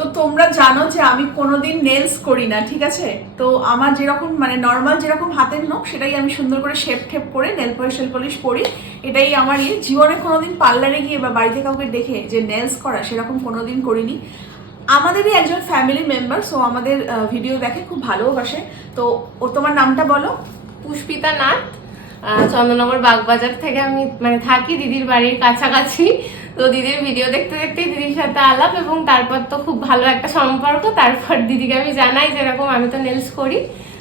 তো তোমরা জানো যে আমি কোনোদিন নেলস করি না ঠিক আছে? তো আমার যেরকম মানে নর্মাল যেরকম হাতের নখ সেটাই আমি সুন্দর করে শেপ ঠেপ করে নেল পলিশ শেল পলিশ পরি। এটাই আমার ইয়ে। জীবনে কোনোদিন পার্লারে গিয়ে বা বাড়িতে কাউকে দেখে যে নেলস করা সেরকম কোনোদিন করিনি। আমাদেরই একজন ফ্যামিলি মেম্বার সো আমাদের ভিডিও দেখে খুব ভালোবাসে তো ও তোমার নামটা বলো? পুষ্পিতা নাথ। আহ, চন্দননগর বাগবাজার থেকে আমি মানে থাকি দিদির বাড়ির কাছাকাছি। তো দিদির ভিডিও দেখতে দেখতে দিদির সাথে আলাপ এবং তারপর তো খুব ভালো একটা সম্পর্ক, তারপর দিদিকে আমি জানাই যেরকম আমি তো নেলস করি।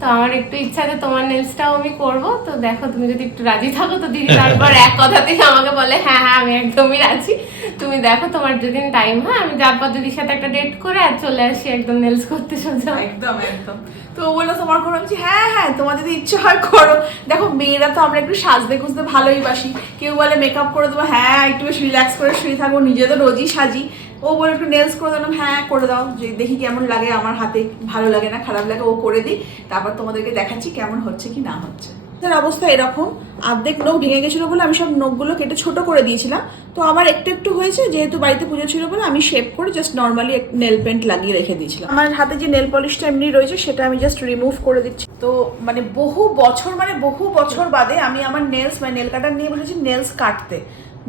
তো আমার একটু ইচ্ছা যে তোমার নেলসটাও আমি করব। তো দেখো তুমি যদি একটু রাজি থাকো তো দিদি তারপর এক কথাতেই আমাকে বলে হ্যাঁ হ্যাঁ আমি একদমই রাজি। তুমি দেখো তোমার যেদিন টাইম হয় আমি তারপর দিদির সাথে একটা ডেট করে আর চলে আসি একদম নেলস করতে সোজা। একদম একদম। তো ও বলল তোমার কোনো বলছি হ্যাঁ হ্যাঁ তোমার যদি ইচ্ছে হয় করো। দেখো মেয়েরা তো আমরা একটু সাজতে খুঁজতে ভালোই বাসি। কেউ বলে মেকআপ করে দেবো হ্যাঁ একটু বেশ রিল্যাক্স করে শুয়ে থাকব নিজে তো রোজই সাজি। ও বলে একটু নেলস করে দিলাম হ্যাঁ করে দাও। যে দেখি কেমন লাগে, আমার হাতে ভালো লাগে না, খারাপ লাগে, ও করে দিই তারপর তোমাদেরকে দেখাচ্ছি কেমন হচ্ছে কি না হচ্ছে। তার অবস্থা এরকম। অর্ধেক নখ ভেঙে গেছিল বলে আমি সব নখগুলো কেটে ছোট করে দিয়েছিলাম। তো আমার একটু একটু হয়েছে, যেহেতু বাড়িতে পুজো ছিল বলে আমি শেপ করে জাস্ট নর্মালি নেল পেন্ট লাগিয়ে রেখে দিয়েছিলাম। আমার হাতে যে নেল পলিশটা এমনি রয়েছে, সেটা আমি জাস্ট রিমুভ করে দিচ্ছি। তো মানে বহু বছর মানে বহু বছর বাদে আমি আমার নেলস মানে নেল কাটার নিয়ে বলেছি নেলস কাটতে।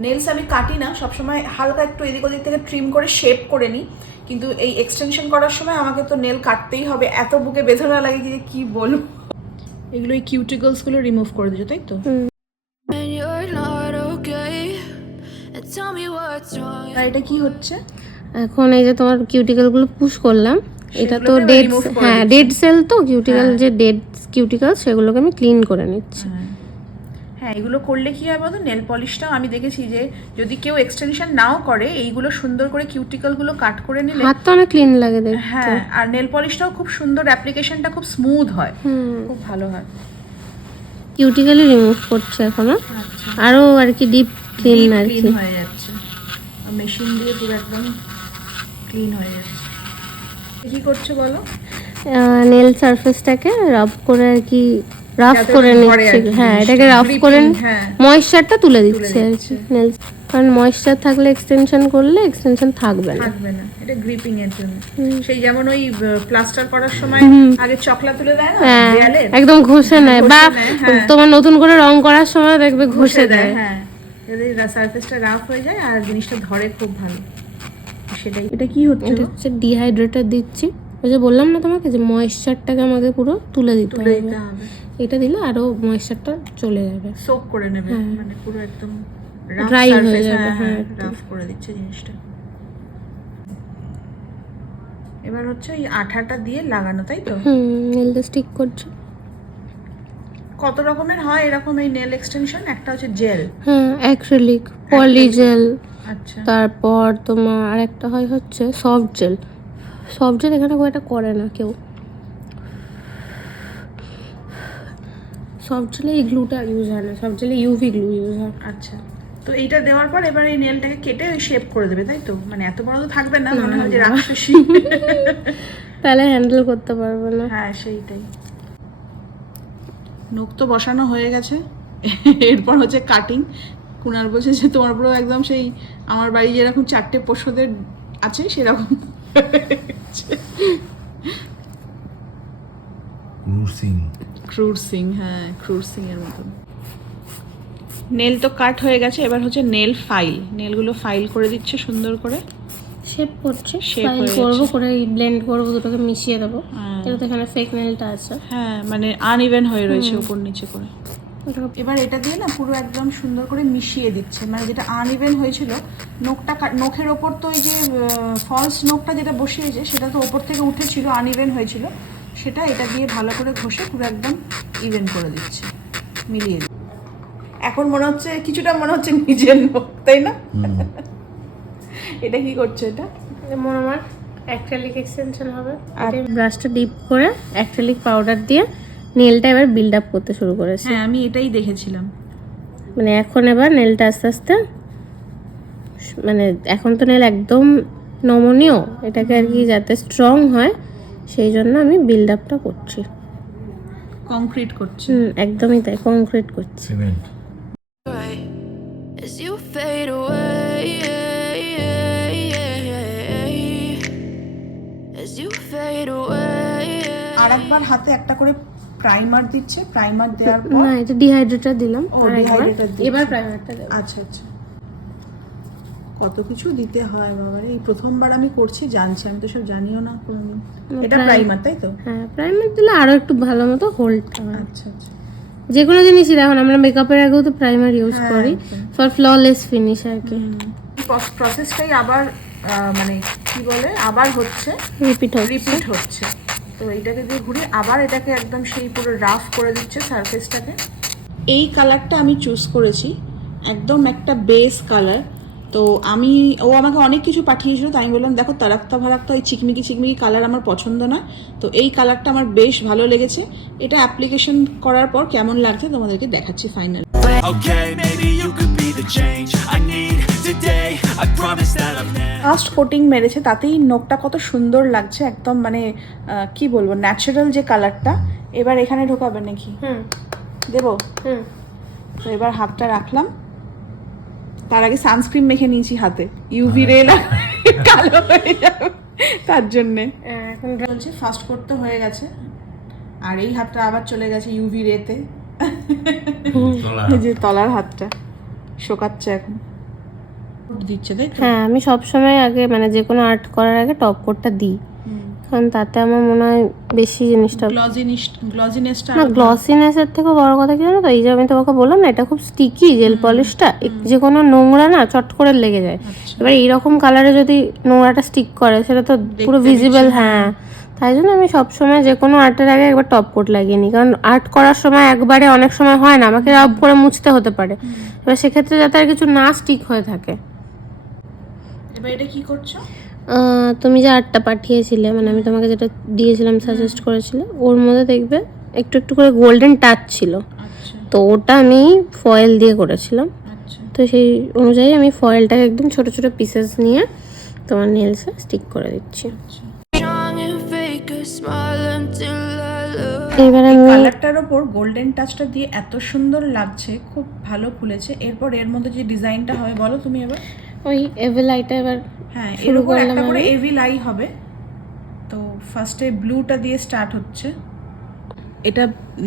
নেলস আমি কাটি না সবসময় হালকা একটু এদিক ওদিক থেকে ট্রিম করে শেপ করে নিই। কিন্তু এই এক্সটেনশন করার সময় আমাকে তো নেল কাটতেই হবে এত বুকে বেদনা লাগে যে কি বলব। এগুলো এই কিউটিকলসগুলো রিমুভ করে দিচ্ছ তাই তো. আর এটা কি হচ্ছে? এখন এই যে তোমার কিউটিক্যালগুলো পুশ করলাম এটা তো ডেড হ্যাঁ ডেড সেল তো কিউটিক্যাল যে ডেড কিউটিক্যাল সেগুলোকে আমি ক্লিন করে নিচ্ছি। হ্যাঁ এগুলো করলে কি হয় বলতো? নেল পলিশটাও আমি দেখেছি যে যদি কেউ এক্সটেনশন নাও করে এইগুলো সুন্দর করে কিউটিকলগুলো কাট করে নিলে হাতটা অনেক ক্লিন লাগে দেখতে। হ্যাঁ আর নেল পলিশটাও খুব সুন্দর অ্যাপ্লিকেশনটা খুব স্মুথ হয়। খুব ভালো হয়। কিউটিক্যালই রিমুভ করছে এখনও। আরও আর কি ডিপ ক্লিন আর কি। হয়ে যাচ্ছে। মেশিন দিয়ে পুরো একদম ক্লিন হয়ে যাচ্ছে। কি করছ বলো? নেল সারফেসটাকে রাফ করে আর কি রাফ করে নিচ্ছে। হ্যাঁ এটাকে রাফ করে হ্যাঁ। ময়েশ্চারটা তুলে দিচ্ছে আর কি নেল কারণ ময়েশ্চার থাকলে এক্সটেনশন করলে এক্সটেনশন থাকবে না। থাকবে না এটা গ্রিপিং এর জন্য। সেই যেমন ওই প্লাস্টার করার সময় আগে চকলা তুলে দেয় না? হ্যাঁ দেয়ালে? একদম ঘষে নেয়। বা ঘষে নেয়, হ্যাঁ। তোমার নতুন করে রং করার সময় দেখবে ঘষে দেয় হ্যাঁ। যদি সারফেসটা রাফ হয়ে যায় আর জিনিসটা ধরে খুব ভালো। সেটাই। এটা কি হচ্ছে? এটা হচ্ছে ডিহাইড্রেটার দিচ্ছি। ওই যে বললাম না তোমাকে যে ময়েশ্চারটাকে আমাকে পুরো তুলে দিতে হবে। এটা দিলে আরও ময়েশ্চারটা চলে যাবে। সোক করে নেবে মানে পুরো একদম Dry হয়ে যাবে, হ্যাঁ। রাফ করে দিচ্ছে জিনিসটা। এবার হচ্ছে এই আঠাটা দিয়ে লাগানো তাই তো? হুম নেলটা স্টিক করছে। কত রকমের হয় এরকম এই নেল এক্সটেনশন একটা হচ্ছে জেল হ্যাঁ অ্যাক্রিলিক পলিজেল আচ্ছা। তারপর তোমার আরেকটা হয় হচ্ছে সফট জেল সফট জেল এখানে একটা করে না কেউ। সফট জেলে এই গ্লুটা ইউজ হয় না সফট জেলে ইউভি গ্লু ইউজ হয়। আচ্ছা। তো এইটা দেওয়ার পর এবার এই নেলটাকে কেটে ওই শেপ করে দেবে তাই তো? মানে এত বড় তো থাকবে না মনে হয় যে রাক্ষসী। তাহলে হ্যান্ডেল করতে পারবে না। হ্যাঁ সেইটাই। নখ তো বসানো হয়ে গেছে। এরপর হচ্ছে কাটিং কুনার বলছে যে তোমার পুরো একদম সেই আমার বাড়ি যেরকম চারটে পশুদের আছে সেরকম ক্রুসিং ক্রুর সিং হ্যাঁ ক্রুর সিং এর মতন। নেল তো কাট হয়ে গেছে এবার হচ্ছে নেল ফাইল। নেলগুলো ফাইল করে দিচ্ছে সুন্দর করে। শেপ করছে ফাইল হয়ে করব করে ব্লেন্ড করব দুটোকে মিশিয়ে দেবো। হ্যাঁ। এটা তো এখানে ফেক নেলটা আছে। হ্যাঁ মানে আনইভেন হয়ে রয়েছে উপর নিচে করে। এবার এটা দিয়ে না পুরো একদম সুন্দর করে মিশিয়ে দিচ্ছে। মানে যেটা আনইভেন হয়েছিল নখটা নখের ওপর তো ওই যে ফলস নখটা যেটা বসিয়েছে সেটা তো ওপর থেকে উঠেছিল আনইভেন হয়েছিল। সেটা এটা দিয়ে ভালো করে ঘষে পুরো একদম ইভেন করে দিচ্ছে মিলিয়ে এখন মনে হচ্ছে কিছুটা মনে হচ্ছে নিজের নখ তাই না? এটা কি করছে এটা? যেমন আমার অ্যাক্রেলিক এক্সটেনশন হবে। আর ব্রাশটা ডিপ করে অ্যাক্রেলিক পাউডার দিয়ে নেলটা এবার বিল্ড আপ করতে শুরু করেছে। হ্যাঁ আমি এটাই দেখেছিলাম। মানে এখন এবার নেলটা আস্তে আস্তে মানে এখন তো নেল একদম নমনীয় এটাকে আর কি যাতে স্ট্রং হয় সেই জন্য আমি বিল্ড আপটা করছি কংক্রিট করছি হুম একদমই তাই কংক্রিট করছি cement Right. As you fade away. as you fade away. আর একবার হাতে একটা করে প্রাইমার দিচ্ছে প্রাইমার দেওয়ার পর না এটা ডিহাইড্রেটার দিলাম ও, দিচ্ছি। এবার প্রাইমারটা দেবো আচ্ছা আচ্ছা কত কিছু দিতে হয় বাবারে। এই প্রথমবার আমি করছি জানছি। আমি তো সব জানিও না কোনোদিন। এটা প্রাইমার তাই তো? হ্যাঁ প্রাইমার দিলে আরও একটু ভালো মতো হোল্ড আচ্ছা আচ্ছা। যে কোনো জিনিসই এখন আমরা মেকআপের আগেও তো প্রাইমার ইউজ হ্যাঁ, করি। ফর ফ্ললেস ফিনিশ আর কি। প্রসেসটাই আবার মানে কি বলে? আবার হচ্ছে রিপিট রিপিট হচ্ছে। তো এইটাকে দিয়ে ঘুরে আবার এটাকে একদম সেই পুরো রাফ করে দিচ্ছে সারফেসটাকে এই কালারটা আমি চুজ করেছি। একদম একটা বেস কালার তো আমি ও আমাকে অনেক কিছু পাঠিয়েছিল তাই আমি বললাম দেখো তারাক্তা ভারাক্তা ওই চিকমিকি চিকমিকি কালার আমার পছন্দ নয়। তো এই কালারটা আমার বেশ ভালো লেগেছে। এটা অ্যাপ্লিকেশন করার পর কেমন লাগছে তোমাদেরকে দেখাচ্ছি ফাইনাল. ফার্স্ট কোটিং মেরেছে তাতেই নখটা কত সুন্দর লাগছে একদম মানে কি বলব ন্যাচারাল যে কালারটা এবার এখানে ঢোকাবে নাকি? হুম। দেবো? হুম। তো এবার হাতটা রাখলাম। তার আগে সানস্ক্রিন মেখে নিয়েছি হাতে। ইউভি রে কালো হয়ে যাবে। তার জন্যে। আহ, এখন বলছে ফাস্ট করতে হয়ে গেছে। আর এই হাতটা আবার চলে গেছে ইউভি রেতে এই যে তলার হাতটা। শোকাচ্ছে এখন। দিচ্ছে তাই হ্যাঁ আমি সব সময় আগে মানে যে কোনো আর্ট করার আগে টপ কোটটা দিই। কারণ তাতে আমার মনে হয় বেশি জিনিসটা গ্লজিনেসটা না গ্লসিনেসের থেকে বড় কথা কি জানো তো? এই যে আমি তোমাকে বললাম না এটা খুব স্টিকি জেল পলিশটা যে কোনো নোংরা না চট করে লেগে যায়। এবার এইরকম কালারে যদি নোংরাটা স্টিক করে সেটা তো পুরো ভিজিবল হ্যাঁ। তাই জন্য আমি সবসময় যে কোনো আর্টের আগে একবার টপ কোট লাগিয়ে নিই। কারণ আর্ট করার সময় একবারে অনেক সময় হয় না আমাকে রাব করে মুছতে হতে পারে। এবার সেক্ষেত্রে যাতে আর কিছু না স্টিক হয়ে থাকে। এবার এটা কি করছ? তুমি যে আর্টটা পাঠিয়েছিলে মানে আমি তোমাকে যেটা দিয়েছিলাম সাজেস্ট করেছিলে ওর মধ্যে দেখবে একটু একটু করে গোল্ডেন টাচ ছিল। আচ্ছা। তো ওটা আমি ফয়েল দিয়ে করেছিলাম। আচ্ছা। তো সেই অনুযায়ী আমি ফয়েলটাকে একদম ছোট ছোট পিসেস নিয়ে তোমার নেলসে স্টিক করে দিচ্ছি. এবার আমি কালারটার ওপর গোল্ডেন টাচটা দিয়ে এত সুন্দর লাগছে খুব ভালো খুলেছে এরপর এর মধ্যে যে ডিজাইনটা হবে বলো তুমি এবার। ওই এভেলাইটা এবার হ্যাঁ এর শুরু একটা করে এভি লাই হবে তো ফার্স্টে ব্লুটা দিয়ে স্টার্ট হচ্ছে এটা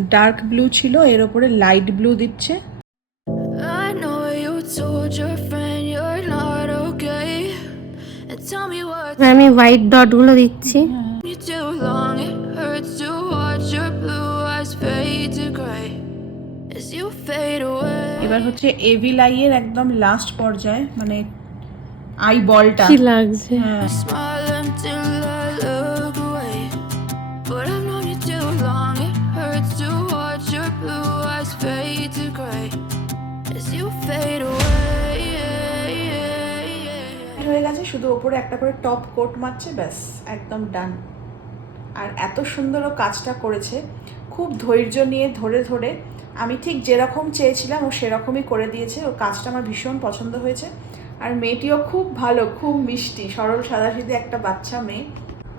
ডার্ক ব্লু ছিল এর উপরে লাইট ব্লু দিচ্ছে আমি হোয়াইট ডটগুলো দিচ্ছি. এবার হচ্ছে এভি লাইয়ের একদম লাস্ট পর্যায়ে মানে আই বলটা কি লাগছে? হ্যাঁ। গেছে শুধু ওপরে একটা করে টপ কোট মারছে ব্যাস একদম ডান আর এত সুন্দর ও কাজটা করেছে খুব ধৈর্য নিয়ে ধরে ধরে। আমি ঠিক যেরকম চেয়েছিলাম ও সেরকমই করে দিয়েছে। ওর কাজটা আমার ভীষণ পছন্দ হয়েছে। আর মেয়েটিও খুব ভালো খুব মিষ্টি। সরল সাদাসিধে একটা বাচ্চা মেয়ে।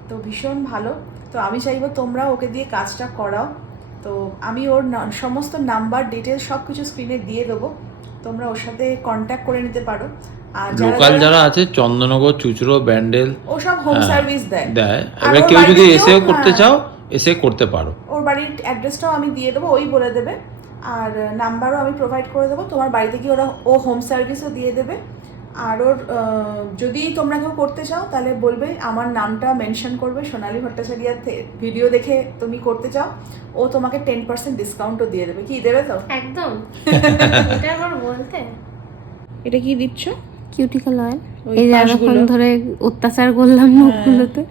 তো ভীষণ ভালো। তো আমি চাইব তোমরা ওকে দিয়ে কাজটা করাও। তো আমি ওর সমস্ত নাম্বার ডিটেলস সব কিছু স্ক্রিনে দিয়ে দেবো। তোমরা ওর সাথে কন্ট্যাক্ট করে নিতে পারো। লোকাল যারা- আছে চন্দননগর চুচড়ো ব্যান্ডেল ও সব হোম হ্যাঁ, সার্ভিস দেয়। দেয়। এবার কেউ যদি এসেও করতে হ্যাঁ, চাও এসে করতে পারো। ওর বাড়ির অ্যাড্রেসটাও আমি দিয়ে দেবো ওই বলে দেবে। আর নাম্বারও আমি প্রোভাইড করে দেবো। তোমার বাড়িতে গিয়ে ওরা ও হোম সার্ভিসও দিয়ে দেবে। আর ওর আহ, যদি তোমরা কেউ করতে চাও তাহলে বলবে আমার নামটা মেনশন করবে সোনালী ভট্টাচার্যার ভিডিও দেখে তুমি করতে চাও। ও তোমাকে টেন পার্সেন্ট ডিসকাউন্টও দিয়ে দেবে। কি দেবে তো? একদম। এটা আবার বলতে? এটা কি দিচ্ছ? কিউটিক্যাল অয়েল এই যে এতক্ষণ পাশগুলো। ধরে অত্যাচার করলাম মুখগুলোতে।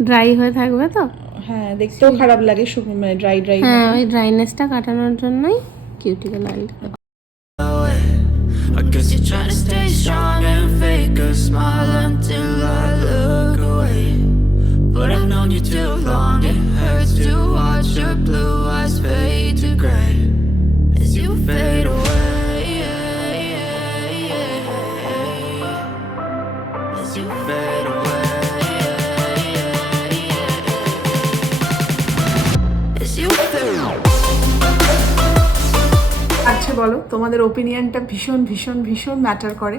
ড্রাই হয়ে থাকবে তো? হ্যাঁ দেখতেও খারাপ লাগে শুকনো মানে ড্রাই ড্রাই হ্যাঁ ওই ড্রাইনেসটা কাটানোর জন্যই cuticle oil smile until I look away. but I've known you too long. It hurts to watch your blue eyes fade to gray As you fade away. আচ্ছা বলো তোমাদের ওপিনিয়নটা ভীষণ ভীষণ ভীষণ ম্যাটার করে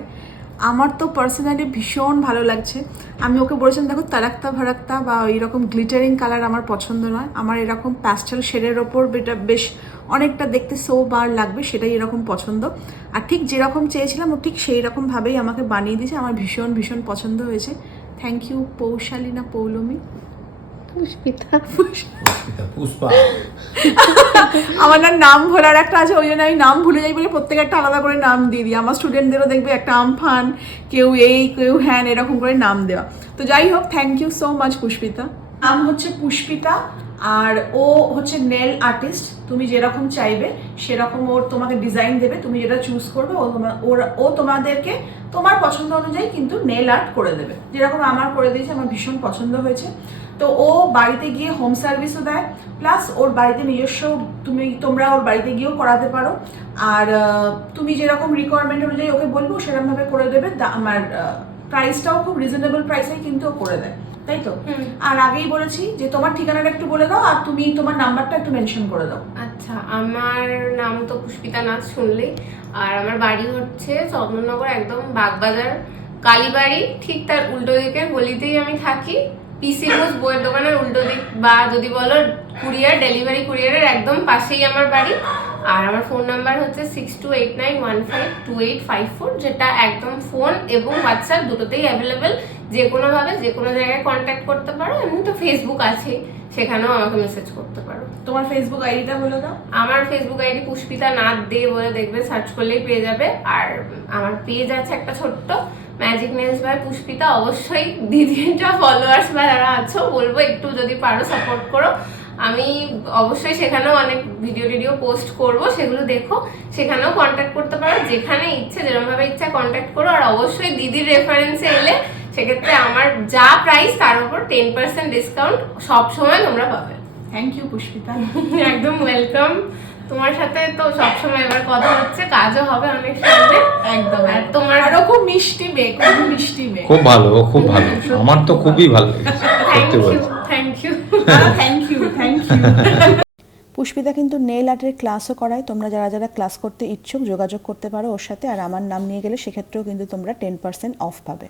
আমার তো পার্সোনালি ভীষণ ভালো লাগছে। আমি ওকে বলেছিলাম, দেখো, তারাক্তা ভারাক্তা বা এইরকম গ্লিটারিং কালার আমার পছন্দ নয়। আমার এরকম প্যাস্টেল শেডের ওপর বেটা বেশ অনেকটা দেখতে সো বার লাগবে, সেটাই এরকম পছন্দ। আর ঠিক যেরকম চেয়েছিলাম, ও ঠিক সেই রকমভাবেই আমাকে বানিয়ে দিয়েছে। আমার ভীষণ ভীষণ পছন্দ হয়েছে। থ্যাংক ইউ পৌশালী না পৌলমী। পুষ্পিতা পুষ্পা। আমার নাম ভোলার একটা আছে ওই জন্য আমি নাম ভুলে যাই বলে প্রত্যেকে একটা আলাদা করে নাম দিয়ে দিই। আমার স্টুডেন্টদেরও দেখবে একটা আমফান কেউ এই কেউ হ্যান এরকম করে নাম দেওয়া। তো যাই হোক thank you so much Pushpita. নাম হচ্ছে পুষ্পিতা আর ও হচ্ছে নেল আর্টিস্ট তুমি যেরকম চাইবে সেরকম ওর তোমাকে ডিজাইন দেবে। তুমি যেটা চুজ করবে ও তোমার ওর ও তোমাদেরকে তোমার পছন্দ অনুযায়ী কিন্তু নেল আর্ট করে দেবে। যেরকম আমার করে দিয়েছে আমার ভীষণ পছন্দ হয়েছে। তো ও বাড়িতে গিয়ে হোম সার্ভিসও দেয় প্লাস ওর বাড়িতে নিজস্ব তুমি তোমরা ওর বাড়িতে গিয়েও করাতে পারো। আর তুমি যেরকম রিকোয়ারমেন্ট অনুযায়ী ওকে বলব সেরকমভাবে করে দেবে। আমার প্রাইসটাও খুব রিজনেবল প্রাইসেই কিন্তু করে দেয়। তাই তো? আর আগেই বলেছি যে তোমার ঠিকানাটা একটু বলে দাও আর তুমি তোমার নাম্বারটা একটু মেনশন করে দাও। আচ্ছা আমার নাম তো পুষ্পিতা নাথ শুনলেই। আর আমার বাড়ি হচ্ছে চন্দননগর একদম বাগবাজার কালীবাড়ি ঠিক তার উল্টো দিকে গলিতেই আমি থাকি। পিসি ঘোষ বইয়ের দোকানের উল্টো দিক বা যদি বলো কুরিয়ার ডেলিভারি কুরিয়ারের একদম পাশেই আমার বাড়ি। আর আমার ফোন নাম্বার হচ্ছে six two eight nine one five two eight five four যেটা একদম ফোন এবং হোয়াটসঅ্যাপ দুটোতেই অ্যাভেলেবেল যে কোনোভাবে যে কোনো জায়গায় কন্ট্যাক্ট করতে পারো এমনি তো ফেসবুক আছে সেখানেও আমাকে মেসেজ করতে পারো। তোমার ফেসবুক আইডিটা বলে দাও। আমার ফেসবুক আইডি পুষ্পিতা নাথ দে বলে দেখবে সার্চ করলেই পেয়ে যাবে। আর আমার পেজ আছে একটা ছোট্ট ম্যাজিক নেলস বাই পুষ্পিতা। অবশ্যই দিদিটা ফলোয়ার্স বা যারা আছো বলব একটু যদি পারো সাপোর্ট করো। আমি অবশ্যই সেখানেও অনেক ভিডিও টিডিও পোস্ট করব সেগুলো দেখো। সেখানেও কন্ট্যাক্ট করতে পারো। যেখানে ইচ্ছে যেরকমভাবে ইচ্ছা কন্ট্যাক্ট করো। আর অবশ্যই দিদির রেফারেন্সে এলে সেক্ষেত্রে আমার যা প্রাইস তার উপর টেন পার্সেন্ট ডিসকাউন্ট সবসময় তোমরা পাবে। Thank you Pushpita. একদম ওয়েলকাম তোমার সাথে তো সবসময় এবার কথা হচ্ছে কাজও হবে অনেক সামনে। একদম আর তোমার আরও খুব মিষ্টি মেয়ে খুব মিষ্টি মেয়ে। খুব ভালো খুব ভালো। আমার তো খুবই ভালো লেগেছে thank you thank you thank you thank you Pushpita কিন্তু নেল আর্টের ক্লাসও করায় তোমরা যারা যারা ক্লাস করতে ইচ্ছুক যোগাযোগ করতে পারো ওর সাথে। আর আমার নাম নিয়ে গেলে সেক্ষেত্রেও কিন্তু তোমরা টেন পার্সেন্ট অফ পাবে।